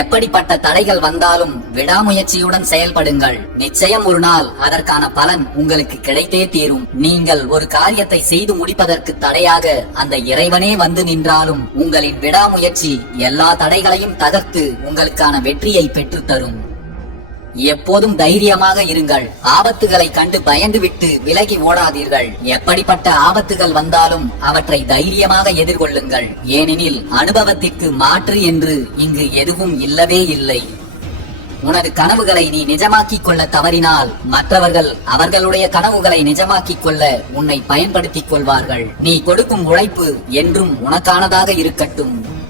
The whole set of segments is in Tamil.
எப்படிப்பட்ட தடைகள் வந்தாலும் விடாமுயற்சியுடன் செயல்படுங்கள். நிச்சயம் ஒரு நாள் அதற்கான பலன் உங்களுக்கு கிடைத்தே தீரும். நீங்கள் ஒரு காரியத்தை செய்து முடிப்பதற்கு தடையாக அந்த இறைவனே வந்து நின்றாலும் உங்களின் விடாமுயற்சி எல்லா தடைகளையும் தகர்த்து உங்களுக்கான வெற்றியை பெற்றுத்தரும். எப்போதும் தைரியமாக இருங்கள். ஆபத்துகளை கண்டு பயந்துவிட்டு விலகி ஓடாதீர்கள். எப்படிப்பட்ட ஆபத்துகள் வந்தாலும் அவற்றை தைரியமாக எதிர்கொள்ளுங்கள். ஏனெனில் அனுபவத்திற்கு மாற்று என்று இங்கு எதுவும் இல்லவே இல்லை. உனது கனவுகளை நீ நிஜமாக்கிக் கொள்ள தவறினால் மற்றவர்கள் அவர்களுடைய கனவுகளை நிஜமாக்கிக் கொள்ள உன்னை பயன்படுத்திக் கொள்வார்கள். நீ கொடுக்கும் உழைப்பு என்றும் உனக்கானதாக இருக்கட்டும்.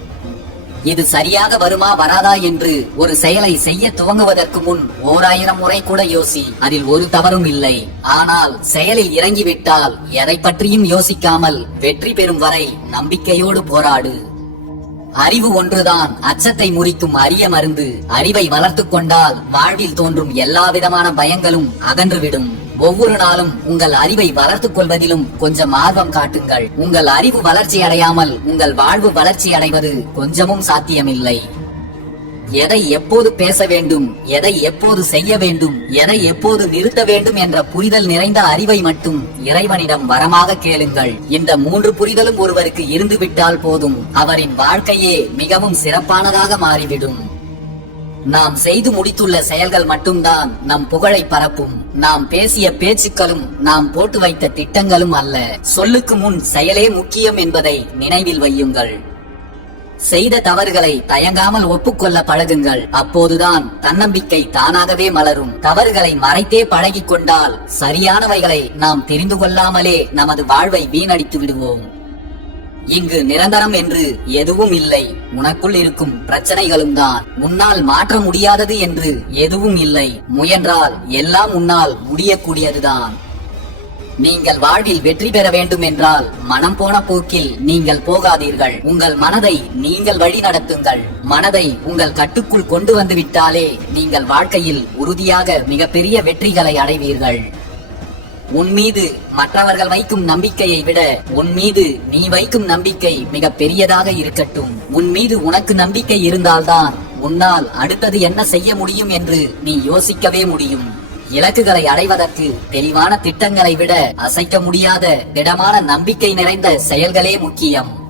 இது சரியாக வருமா வராதா என்று ஒரு செயலை செய்ய துவங்குவதற்கு முன் ஓராயிரம் முறை கூட யோசி. அதில் ஒரு தவறும் இல்லை. ஆனால் செயலில் இறங்கிவிட்டால் எதை பற்றியும் யோசிக்காமல் வெற்றி பெறும் வரை நம்பிக்கையோடு போராடு. அறிவு ஒன்றுதான். அச்சத்தை முறிக்கும் அரிய மருந்து. அறிவை வளர்த்து கொண்டால் வாழ்வில் தோன்றும் எல்லா விதமான பயங்களும் அகன்றுவிடும் ஒவ்வொரு நாளும் உங்கள் அறிவை வளர்த்துக் கொள்வதிலும் கொஞ்சம் ஆர்வம் காட்டுங்கள். உங்கள் அறிவு வளர்ச்சி அடையாமல் உங்கள் வாழ்வு வளர்ச்சி அடைவது கொஞ்சமும் சாத்தியமில்லை. எதை எப்போது பேச வேண்டும் எதை எப்போது செய்ய வேண்டும் எதை எப்போது நிறுத்த வேண்டும் என்ற புரிதல் நிறைந்த அறிவை மட்டும் இறைவனிடம் வரமாக கேளுங்கள். இந்த மூன்று புரிதலும் ஒருவருக்கு இருந்துவிட்டால் போதும் அவரின் வாழ்க்கையே மிகவும் சிறப்பானதாக மாறிவிடும். நாம் செய்து முடித்துள்ள செயல்கள் மட்டும்தான் நம் புகழை பரப்பும். நாம் பேசிய பேச்சுக்களும் நாம் போட்டு வைத்த திட்டங்களும் அல்ல. சொல்லுக்கு முன் செயலே முக்கியம் என்பதை நினைவில் வையுங்கள். செய்த தவறுகளை தயங்காமல் ஒப்புக்கொள்ள பழகுங்கள். அப்போதுதான் தன்னம்பிக்கை தானாகவே மலரும். தவறுகளை மறைத்தே பழகிக் கொண்டால் சரியானவைகளை நாம் தெரிந்து கொள்ளாமலே நமது வாழ்வை வீணடித்து விடுவோம். இங்கு நிரந்தரம் என்று எதுவும் இல்லை. உனக்குள் இருக்கும் பிரச்சனைகளும் தான். உன்னால் மாற்ற முடியாதது என்று எதுவும் இல்லை. முயன்றால் எல்லாம் உன்னால் முடியக்கூடியதுதான். நீங்கள் வாழ்வில் வெற்றி பெற வேண்டும் என்றால் மனம் போன போக்கில் நீங்கள் போகாதீர்கள். உங்கள் மனதை நீங்கள் வழி நடத்துங்கள். மனதை உங்கள் கட்டுக்குள் கொண்டு வந்து விட்டாலே நீங்கள் வாழ்க்கையில் உறுதியாக மிகப்பெரிய வெற்றிகளை அடைவீர்கள். உன் மீது மற்றவர்கள் வைக்கும் நம்பிக்கையை விட உன் மீது நீ வைக்கும் நம்பிக்கை மிக பெரியதாக இருக்கட்டும். உன் மீது உனக்கு நம்பிக்கை இருந்தால்தான் உன்னால் அடுத்தது என்ன செய்ய முடியும் என்று நீ யோசிக்கவே முடியும். இலக்குகளை அடைவதற்கு தெளிவான திட்டங்களை விட அசைக்க முடியாத திடமான நம்பிக்கை நிறைந்த செயல்களே முக்கியம்.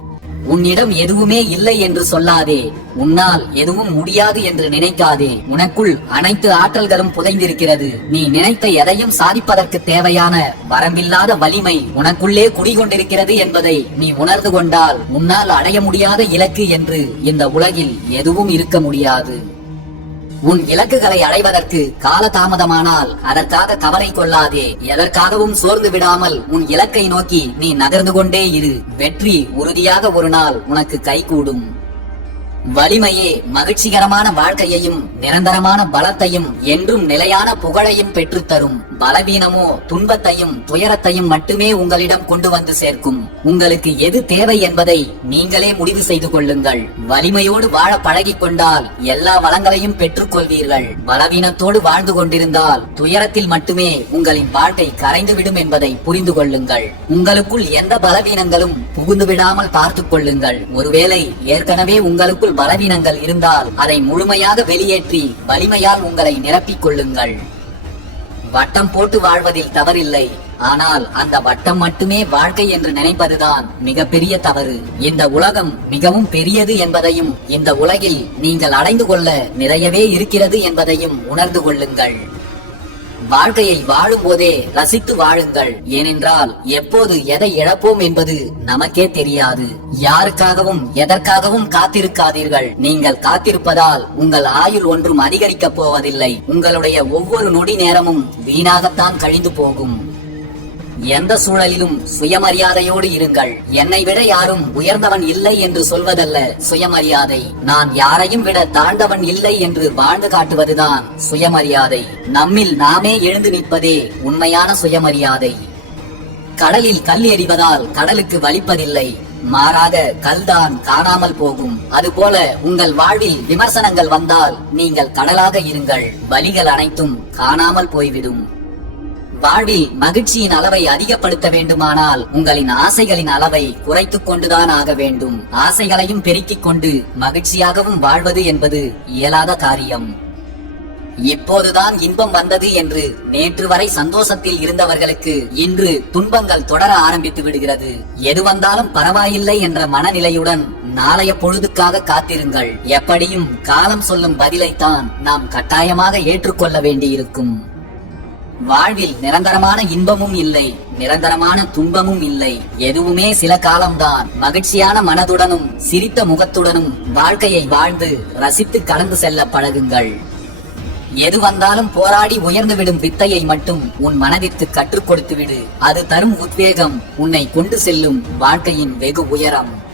உன்னிடம் எதுவுமே இல்லை என்று சொல்லாதே. உன்னால் எதுவும் முடியாது என்று நினைக்காதே. உனக்குள் அனைத்து ஆற்றல்களும் புதைந்திருக்கிறது. நீ நினைத்த எதையும் சாதிப்பதற்கு தேவையான வரம்பில்லாத வலிமை உனக்குள்ளே குடிகொண்டிருக்கிறது என்பதை நீ உணர்ந்து கொண்டால் உன்னால் அடைய முடியாத இலக்கு என்று இந்த உலகில் எதுவும் இருக்க முடியாது. உன் இலக்குகளை அடைவதற்கு கால தாமதமானால் அதற்காக கவலை கொள்ளாதே. எதற்காகவும் சோர்ந்து விடாமல் உன் இலக்கை நோக்கி நீ நகர்ந்து கொண்டே இரு. வெற்றி உறுதியாக ஒரு நாள் உனக்கு கைகூடும். வலிமையே மகிழ்ச்சிகரமான வாழ்க்கையையும் நிரந்தரமான பலத்தையும் என்றும் நிலையான புகழையும் பெற்றுத்தரும். பலவீனமோ துன்பத்தையும் துயரத்தையும் மட்டுமே உங்களிடம் கொண்டு வந்து சேர்க்கும். உங்களுக்கு எது தேவை என்பதை நீங்களே முடிவு செய்து கொள்ளுங்கள். வலிமையோடு வாழ பழகி கொண்டால் எல்லா வளங்களையும் பெற்றுக் கொள்வீர்கள் பலவீனத்தோடு வாழ்ந்து கொண்டிருந்தால் துயரத்தில் மட்டுமே உங்களின் வாழ்க்கை கரைந்து விடும் என்பதை புரிந்து கொள்ளுங்கள். உங்களுக்குள் எந்த பலவீனங்களும் புகுந்து விடாமல் பார்த்துக் கொள்ளுங்கள். ஒருவேளை ஏற்கனவே உங்களுக்குள் பலவீனங்கள் இருந்தால் அதை முழுமையாக வெளியேற்றி வலிமையால் உங்களை நிரப்பிக் கொள்ளுங்கள். வட்டம் போட்டு வாழ்வதில் தவறில்லை. ஆனால் அந்த வட்டம் மட்டுமே வாழ்க்கை என்று நினைப்பதுதான் மிகப்பெரிய தவறு. இந்த உலகம் மிகவும் பெரியது என்பதையும் இந்த உலகில் நீங்கள் அடைந்து கொள்ள நிறையவே இருக்கிறது என்பதையும் உணர்ந்து கொள்ளுங்கள். வாழ்க்கையை வாழும் போதே ரசித்து வாழுங்கள். ஏனென்றால் எப்போது எதை இழப்போம் என்பது நமக்கே தெரியாது. யாருக்காகவும் எதற்காகவும் காத்திருக்காதீர்கள். நீங்கள் காத்திருப்பதால் உங்கள் ஆயுள் ஒன்றும் அதிகரிக்கப் போவதில்லை. உங்களுடைய ஒவ்வொரு நொடி நேரமும் வீணாகத்தான் கழிந்து போகும். எந்த சூழலிலும் சுயமரியாதையோடு இருங்கள். என்னை விட யாரும் உயர்ந்தவன் இல்லை என்று சொல்வதல்ல. சுயமரியாதை. நான் யாரையும் விட தாழ்ந்தவன் இல்லை என்று வாழ்ந்து காட்டுவதுதான் சுயமரியாதை. நம்மில் நாமே எழுந்து நிற்பதே உண்மையான சுயமரியாதை. கடலில் கல் எறிவதால் கடலுக்கு வலிப்பதில்லை. மாறாக கல்தான் காணாமல் போகும். அதுபோல உங்கள் வாழ்வில் விமர்சனங்கள் வந்தால் நீங்கள் கடலாக இருங்கள். வலிகள் அனைத்தும் காணாமல் போய்விடும். வாழ்வில் மகிழ்ச்சியின் அளவை அதிகப்படுத்த வேண்டுமானால் உங்களின் ஆசைகளின் அளவை குறைத்துக் கொண்டுதான் ஆக வேண்டும். ஆசைகளையும் பெருக்கிக் கொண்டு மகிழ்ச்சியாகவும் வாழ்வது என்பது இயலாத காரியம். இப்போதுதான் இன்பம் வந்தது என்று நேற்று வரை சந்தோஷத்தில் இருந்தவர்களுக்கு இன்று துன்பங்கள் தொடர ஆரம்பித்து விடுகிறது. எது வந்தாலும் பரவாயில்லை என்ற மனநிலையுடன் நாளைய பொழுதுக்காக காத்திருங்கள். எப்படியும் காலம் சொல்லும் பதிலைத்தான் நாம் கட்டாயமாக ஏற்றுக்கொள்ள வேண்டியிருக்கும். வாழ்வில் நிரந்தரமான இன்பமும் இல்லை நிரந்தரமான துன்பமும் இல்லை. எதுவுமே சில காலம்தான். மகிழ்ச்சியான மனதுடனும் சிரித்த முகத்துடனும் வாழ்க்கையை வாழ்ந்து ரசித்து கடந்து செல்ல பழகுங்கள். எது வந்தாலும் போராடி உயர்ந்து விடும் வித்தையை மட்டும் உன் மனதிற்கு கற்றுக் கொடுத்து விடு அது தரும் உத்வேகம் உன்னை கொண்டு செல்லும் வாழ்க்கையின் வெகு உயரம்.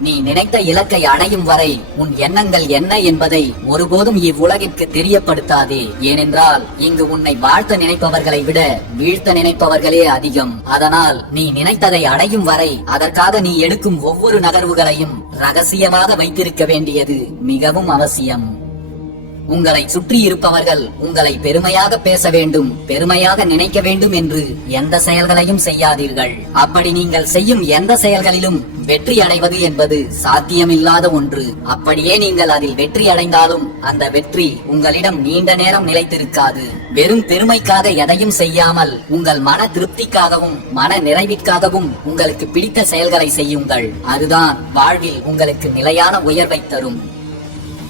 நீ நினைத்த இலக்கை அடையும் வரை உன் எண்ணங்கள் என்ன என்பதை ஒருபோதும் இவ்வுலகிற்கு தெரியப்படுத்தாதே. ஏனென்றால் இங்கு உன்னை வாழ்த்த நினைப்பவர்களை விட வீழ்த்த நினைப்பவர்களே அதிகம். அதனால் நீ நினைத்ததை அடையும் வரை அதற்காக நீ எடுக்கும் ஒவ்வொரு நகர்வுகளையும் ரகசியமாக வைத்திருக்க வேண்டியது மிகவும் அவசியம். உங்களை சுற்றி இருப்பவர்கள் உங்களை பெருமையாக பேச வேண்டும் பெருமையாக நினைக்க வேண்டும் என்று எந்த செயல்களையும் செய்யாதீர்கள். அப்படி நீங்கள் செய்யும் எந்த செயல்களிலும் வெற்றி அடைவது என்பது சாத்தியமில்லாத ஒன்று. அப்படியே நீங்கள் அதில் வெற்றி அடைந்தாலும் அந்த வெற்றி உங்களிடம் நீண்ட நேரம் நிலைத்திருக்காது. வெறும் பெருமைக்காக எதையும் செய்யாமல் உங்கள் மன திருப்திக்காகவும் மன நிறைவிற்காகவும் உங்களுக்கு பிடித்த செயல்களை செய்யுங்கள். அதுதான் வாழ்வில் உங்களுக்கு நிலையான உயர்வை தரும்.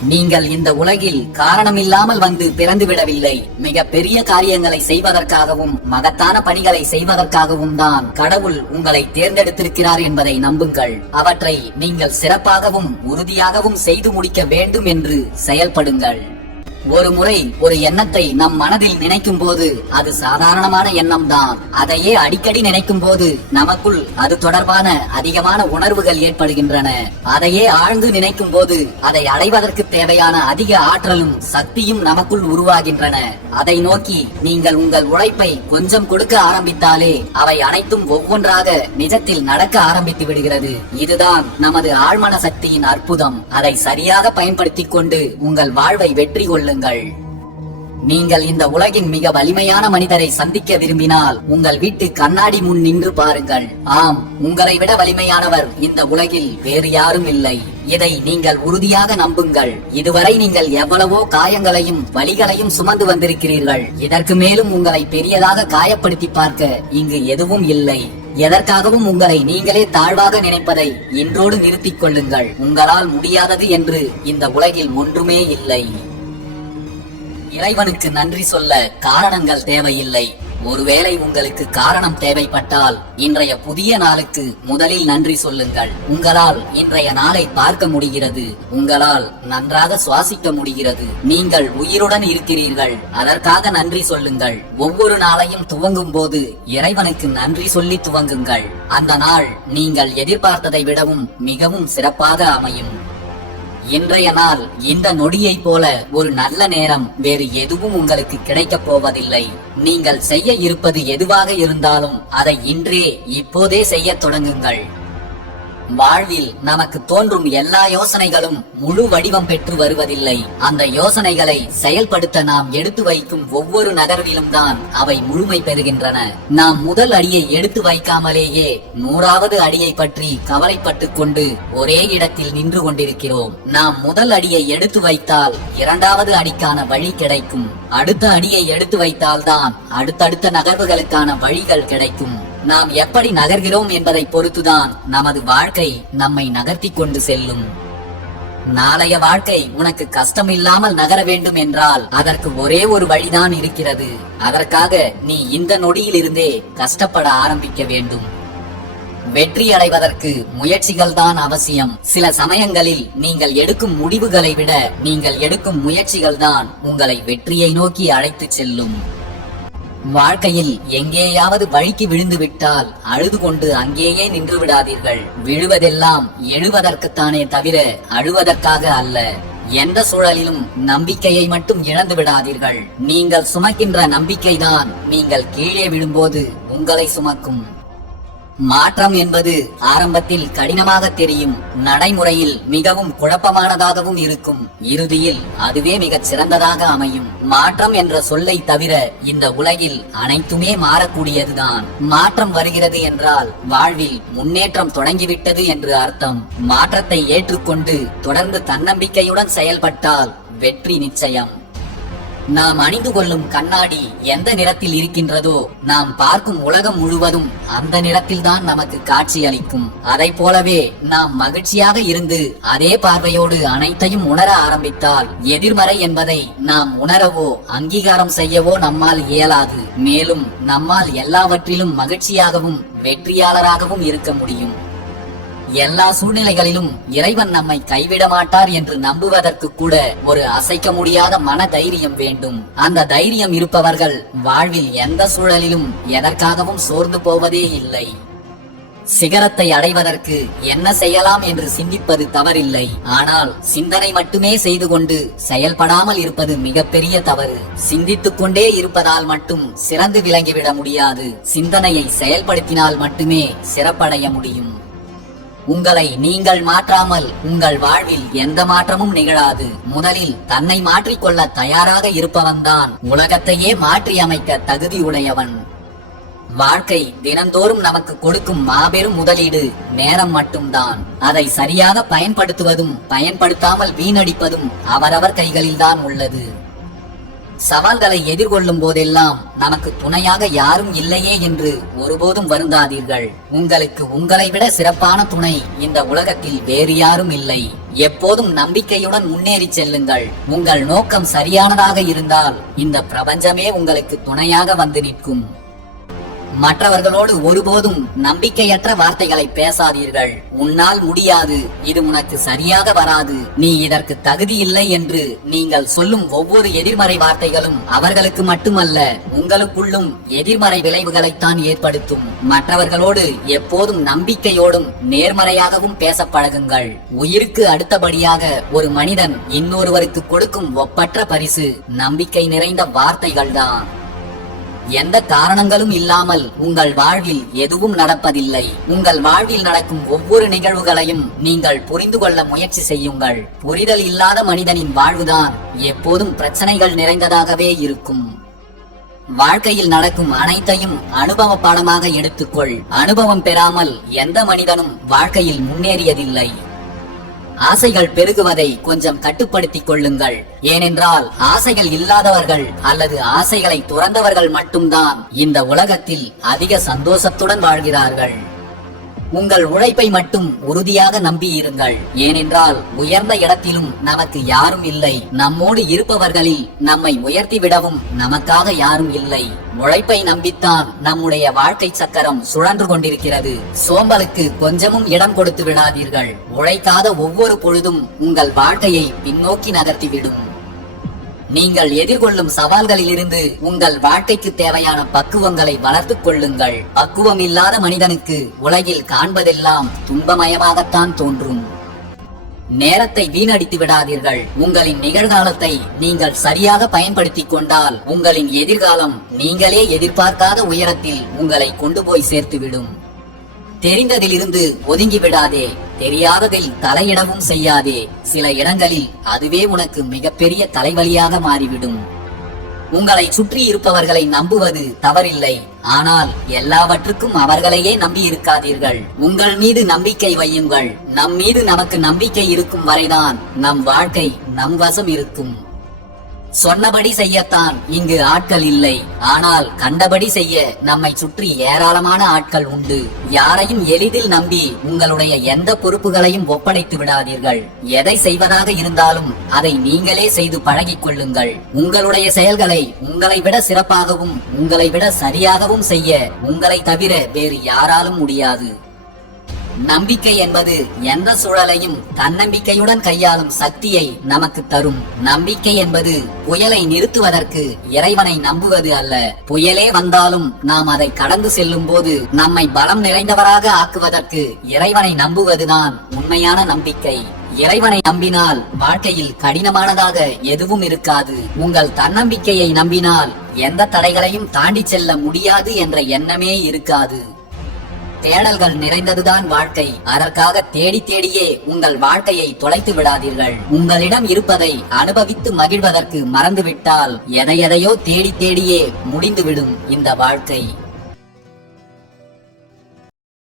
நீங்கள் இந்த உலகில் காரணமில்லாமல் வந்து பிறந்து விடவில்லை மிக பெரிய காரியங்களை செய்வதற்காகவும் மகத்தான பணிகளை செய்வதற்காகவும் தான் கடவுள் உங்களை தேர்ந்தெடுத்திருக்கிறார் என்பதை நம்புங்கள். அவற்றை நீங்கள் சிறப்பாகவும் உறுதியாகவும் செய்து முடிக்க வேண்டும் என்று செயல்படுங்கள். ஒரு முறை ஒரு எண்ணத்தை நம் மனதில் நினைக்கும் போது அது சாதாரணமான எண்ணம் தான் அதையே அடிக்கடி நினைக்கும் போது நமக்குள் அது தொடர்பான அதிகமான உணர்வுகள் ஏற்படுகின்றன. அதையே ஆழ்ந்து நினைக்கும் போது அதை அடைவதற்கு தேவையான அதிக ஆற்றலும் சக்தியும் நமக்குள் உருவாகின்றன. அதை நோக்கி நீங்கள் உங்கள் உழைப்பை கொஞ்சம் கொடுக்க ஆரம்பித்தாலே அவை அனைத்தும் ஒவ்வொன்றாக நிஜத்தில் நடக்க ஆரம்பித்து விடுகிறது. இதுதான் நமது ஆழ்மன சக்தியின் அற்புதம். அதை சரியாக பயன்படுத்திக் கொண்டு உங்கள் வாழ்வை வெற்றி கொள்ள கொள்ளுங்கள் நீங்கள் இந்த உலகின் மிக வலிமையான மனிதரை சந்திக்க விரும்பினால் உங்கள் வீட்டு கண்ணாடி முன் நின்று பாருங்கள். ஆம் உங்களை விட வலிமையானவர் இந்த உலகில் வேறு யாரும் இல்லை. இதை நீங்கள் உறுதியாக நம்புங்கள். இதுவரை நீங்கள் எவ்வளவோ காயங்களையும் வலிகளையும் சுமந்து வந்திருக்கிறீர்கள். இதற்கு மேலும் உங்களை பெரியதாக காயப்படுத்தி பார்க்க இங்கு எதுவும் இல்லை. எதற்காகவும் உங்களை நீங்களே தாழ்வாக நினைப்பதை இன்றோடு நிறுத்திக் கொள்ளுங்கள். உங்களால் முடியாதது என்று இந்த உலகில் ஒன்றுமே இல்லை. இறைவனுக்கு நன்றி சொல்ல காரணங்கள் தேவையில்லை. ஒருவேளை உங்களுக்கு காரணம் தேவைப்பட்டால் இன்றைய புதிய நாளுக்கு முதலில் நன்றி சொல்லுங்கள். உங்களால் இன்றைய நாளை பார்க்க முடிகிறது. உங்களால் நன்றாக சுவாசிக்க முடிகிறது. நீங்கள் உயிருடன் இருக்கிறீர்கள். அதற்காக நன்றி சொல்லுங்கள். ஒவ்வொரு நாளையும் துவங்கும் போது இறைவனுக்கு நன்றி சொல்லி துவங்குங்கள். அந்த நாள் நீங்கள் எதிர்பார்த்ததை விடவும் மிகவும் சிறப்பாக அமையும். இன்றைய நாள் இந்த நொடியைப் போல ஒரு நல்ல நேரம் வேறு எதுவும் உங்களுக்கு கிடைக்கப் போவதில்லை. நீங்கள் செய்ய இருப்பது எதுவாக இருந்தாலும் அதை இன்றே இப்போதே செய்யத் தொடங்குங்கள். வாழ்வில் நமக்கு தோன்றும் எல்லா யோசனைகளும் முழு வடிவம் பெற்று வருவதில்லை. அந்த யோசனைகளை செயல்படுத்த நாம் எடுத்து வைக்கும் ஒவ்வொரு நகர்விலும் தான் அவை முழுமை பெறுகின்றன. நாம் முதல் அடியை எடுத்து வைக்காமலேயே நூறாவது அடியை பற்றி கவலைப்பட்டு கொண்டு ஒரே இடத்தில் நின்று கொண்டிருக்கிறோம். நாம் முதல் அடியை எடுத்து வைத்தால் இரண்டாவது அடிக்கான வழி கிடைக்கும். அடுத்த அடியை எடுத்து வைத்தால்தான் அடுத்தடுத்த நகர்வுகளுக்கான வழிகள் கிடைக்கும். நாம் எப்படி நகர்கிறோம் என்பதை பொறுத்துதான் நமது வாழ்க்கை நம்மை நகர்த்தி கொண்டு செல்லும். நாளைய வாழ்க்கை உனக்கு கஷ்டம் இல்லாமல் நகர வேண்டும் என்றால் அதற்கு ஒரே ஒரு வழிதான் இருக்கிறது. அதற்காக நீ இந்த நொடியிலிருந்தே கஷ்டப்பட ஆரம்பிக்க வேண்டும். வெற்றி அடைவதற்கு முயற்சிகள் தான் அவசியம். சில சமயங்களில் நீங்கள் எடுக்கும் முடிவுகளை விட நீங்கள் எடுக்கும் முயற்சிகள் தான் உங்களை வெற்றியை நோக்கி அழைத்துச் செல்லும். வாழ்க்கையில் எங்கேயாவது வழிக்கு விழுந்து விட்டால் அழுது கொண்டு அங்கேயே நின்று விடாதீர்கள் விழுவதெல்லாம் எழுவதற்குத்தானே தவிர அழுவதற்காக அல்ல. எந்த சூழலிலும் நம்பிக்கையை மட்டும் இழந்து விடாதீர்கள் நீங்கள் சுமக்கின்ற நம்பிக்கைதான் நீங்கள் கீழே விழும்போது உங்களை சுமக்கும். மாற்றம் என்பது ஆரம்பத்தில் கடினமாக தெரியும். நடைமுறையில் மிகவும் குழப்பமானதாகவும் இருக்கும். இறுதியில் அதுவே மிகச் சிறந்ததாக அமையும். மாற்றம் என்ற சொல்லை தவிர இந்த உலகில் அனைத்துமே மாறக்கூடியதுதான். மாற்றம் வருகிறது என்றால் வாழ்வில் முன்னேற்றம் தொடங்கிவிட்டது என்று அர்த்தம். மாற்றத்தை ஏற்றுக்கொண்டு தொடர்ந்து தன்னம்பிக்கையுடன் செயல்பட்டால் வெற்றி நிச்சயம். நாம் அணிந்து கொள்ளும் கண்ணாடி எந்த நிறத்தில் இருக்கின்றதோ நாம் பார்க்கும் உலகம் முழுவதும் அந்த நிறத்தில்தான் நமக்கு காட்சி அளிக்கும். அதை போலவே நாம் மகிழ்ச்சியாக இருந்து அதே பார்வையோடு அனைத்தையும் உணர ஆரம்பித்தால் எதிர்மறை என்பதை நாம் உணரவோ அங்கீகாரம் செய்யவோ நம்மால் இயலாது. மேலும் நம்மால் எல்லாவற்றிலும் மகிழ்ச்சியாகவும் வெற்றியாளராகவும் இருக்க முடியும். எல்லா சூழ்நிலைகளிலும் இறைவன் நம்மை கைவிட மாட்டார் என்று நம்புவதற்கு கூட ஒரு அசைக்க முடியாத மன தைரியம் வேண்டும். அந்த தைரியம் இருப்பவர்கள் வாழ்வில் எந்த சூழலிலும் எதற்காகவும் சோர்ந்து போவதே இல்லை. சிகரத்தை அடைவதற்கு என்ன செய்யலாம் என்று சிந்திப்பது தவறில்லை. ஆனால் சிந்தனை மட்டுமே செய்து கொண்டு செயல்படாமல் இருப்பது மிகப்பெரிய தவறு. சிந்தித்துக் கொண்டே இருப்பதால் மட்டும் சிறந்து விளங்கிவிட முடியாது. சிந்தனையை செயல்படுத்தினால் மட்டுமே சிறப்படைய முடியும். உங்களை நீங்கள் மாற்றாமல் உங்கள் வாழ்வில் எந்த மாற்றமும் நிகழாது. முதலில் தன்னை மாற்றிக்கொள்ள தயாராக இருப்பவன்தான் உலகத்தையே மாற்றி அமைக்க தகுதியுடையவன். வாழ்க்கை தினந்தோறும் நமக்கு கொடுக்கும் மாபெரும் முதலீடு நேரம் மட்டும்தான். அதை சரியாக பயன்படுத்துவதும் பயன்படுத்தாமல் வீணடிப்பதும் அவரவர் கைகளில்தான் உள்ளது. சவால்களை எதிர்கொள்ளும் போதெல்லாம் நமக்கு துணையாக யாரும் இல்லையே என்று ஒருபோதும் வருந்தாதீர்கள். உங்களுக்கு உங்களை விட சிறப்பான துணை இந்த உலகத்தில் வேறு யாரும் இல்லை. எப்போதும் நம்பிக்கையுடன் முன்னேறி செல்லுங்கள். உங்கள் நோக்கம் சரியானதாக இருந்தால் இந்த பிரபஞ்சமே உங்களுக்கு துணையாக வந்து நிற்கும். மற்றவர்களோடு ஒருபோதும் நம்பிக்கையற்ற வார்த்தைகளை பேசாதீர்கள். உன்னால் முடியாது. இது உனக்கு சரியாக வராது. நீ இதற்கு தகுதி இல்லை என்று நீங்கள் சொல்லும் ஒவ்வொரு எதிர்மறை வார்த்தைகளும் அவர்களுக்கு மட்டுமல்ல உங்களுக்குள்ளும் எதிர்மறை விளைவுகளைத்தான் ஏற்படுத்தும். மற்றவர்களோடு எப்போதும் நம்பிக்கையோடும் நேர்மறையாகவும் பேச பழகுங்கள். உயிருக்கு அடுத்தபடியாக ஒரு மனிதன் இன்னொருவருக்கு கொடுக்கும் ஒப்பற்ற பரிசு நம்பிக்கை நிறைந்த வார்த்தைகள்தான். எந்த காரணங்களும் இல்லாமல் உங்கள் வாழ்வில் எதுவும் நடப்பதில்லை. உங்கள் வாழ்வில் நடக்கும் ஒவ்வொரு நிகழ்வுகளையும் நீங்கள் புரிந்து கொள்ள முயற்சி செய்யுங்கள். புரிதல் இல்லாத மனிதனின் வாழ்வுதான் எப்போதும் பிரச்சனைகள் நிறைந்ததாகவே இருக்கும். வாழ்க்கையில் நடக்கும் அனைத்தையும் அனுபவ பாடமாக எடுத்துக்கொள். அனுபவம் பெறாமல் எந்த மனிதனும் வாழ்க்கையில் முன்னேறியதில்லை. ஆசைகள் பெருகுவதை கொஞ்சம் கட்டுப்படுத்திக் கொள்ளுங்கள். ஏனென்றால் ஆசைகள் இல்லாதவர்கள் அல்லது ஆசைகளை துறந்தவர்கள் மட்டும்தான் இந்த உலகத்தில் அதிக சந்தோஷத்துடன் வாழ்கிறார்கள். உங்கள் உழைப்பை மட்டும் உறுதியாக நம்பியிருங்கள். ஏனென்றால் உயர்ந்த இடத்திலும் நமக்கு யாரும் இல்லை. நம்மோடு இருப்பவர்களில் நம்மை உயர்த்தி விடவும் நமக்காக யாரும் இல்லை. உழைப்பை நம்பித்தான் நம்முடைய வாழ்க்கை சக்கரம் சுழன்று கொண்டிருக்கிறது. சோம்பலுக்கு கொஞ்சமும் இடம் கொடுத்து விடாதீர்கள். உழைக்காத ஒவ்வொரு பொழுதும் உங்கள் வாழ்க்கையை பின்னோக்கி நகர்த்திவிடும். நீங்கள் எதிர்கொள்ளும் சவால்களிலிருந்து உங்கள் வாழ்க்கைக்கு தேவையான பக்குவங்களை வளர்த்துக் கொள்ளுங்கள். பக்குவம் இல்லாத மனிதனுக்கு உலகில் காண்பதெல்லாம் துன்பமயமாகத்தான் தோன்றும். நேரத்தை வீணடித்து விடாதீர்கள். உங்களின் நிகழ்காலத்தை நீங்கள் சரியாக பயன்படுத்திக் கொண்டால் உங்களின் எதிர்காலம் நீங்களே எதிர்பார்க்காத உயரத்தில் உங்களை கொண்டு போய் சேர்த்துவிடும். தெரிந்ததிலிருந்து ஒதுங்கி விடாதே தெரியாததில் தலையிடவும் செய்யாதே. சில இடங்களில் அதுவே உனக்கு மிகப்பெரிய தலைவலியாக மாறிவிடும். உங்களை சுற்றி இருப்பவர்களை நம்புவது தவறில்லை. ஆனால் எல்லாவற்றுக்கும் அவர்களையே நம்பி இருக்காதீர்கள். உங்கள் மீது நம்பிக்கை வையுங்கள். நம் மீது நமக்கு நம்பிக்கை இருக்கும் வரைதான் நம் வாழ்க்கை நம் வசம் இருக்கும். சொன்னபடி செய்யத்தான். இங்கு ஆட்கள் இல்லை. ஆனால் கண்டபடி செய்ய நம்மை சுற்றி ஏராளமான ஆட்கள் உண்டு. யாரையும் எளிதில் நம்பி உங்களுடைய எந்த பொறுப்புகளையும் ஒப்படைத்து விடாதீர்கள். எதை செய்வதாக இருந்தாலும் அதை நீங்களே செய்து பழகிக் கொள்ளுங்கள். உங்களுடைய செயல்களை உங்களை விட சிறப்பாகவும் உங்களை விட சரியாகவும் செய்ய உங்களை தவிர வேறு யாராலும் முடியாது. நம்பிக்கை என்பது எந்த சூழலையும் தன்னம்பிக்கையுடன் கையாளும் சக்தியை நமக்கு தரும். நம்பிக்கை என்பது புயலை நிறுத்துவதற்கு இறைவனை நம்புவது அல்ல. புயலே வந்தாலும் நாம் அதை கடந்து செல்லும் போது நம்மை பலம் நிறைந்தவராக ஆக்குவதற்கு இறைவனை நம்புவதுதான் உண்மையான நம்பிக்கை. இறைவனை நம்பினால் வாழ்க்கையில் கடினமானதாக எதுவும் இருக்காது. உங்கள் தன்னம்பிக்கையை நம்பினால் எந்த தடைகளையும் தாண்டி செல்ல முடியாது என்ற எண்ணமே இருக்காது. தேடல்கள் நிறைந்ததுதான் வாழ்க்கை. அதற்காக தேடி தேடியே உங்கள் வாழ்க்கையை தொலைத்து விடாதீர்கள். உங்களிடம் இருப்பதை அனுபவித்து மகிழ்வதற்கு மறந்துவிட்டால் எதை எதையோ தேடி தேடியே முடிந்துவிடும் இந்த வாழ்க்கை.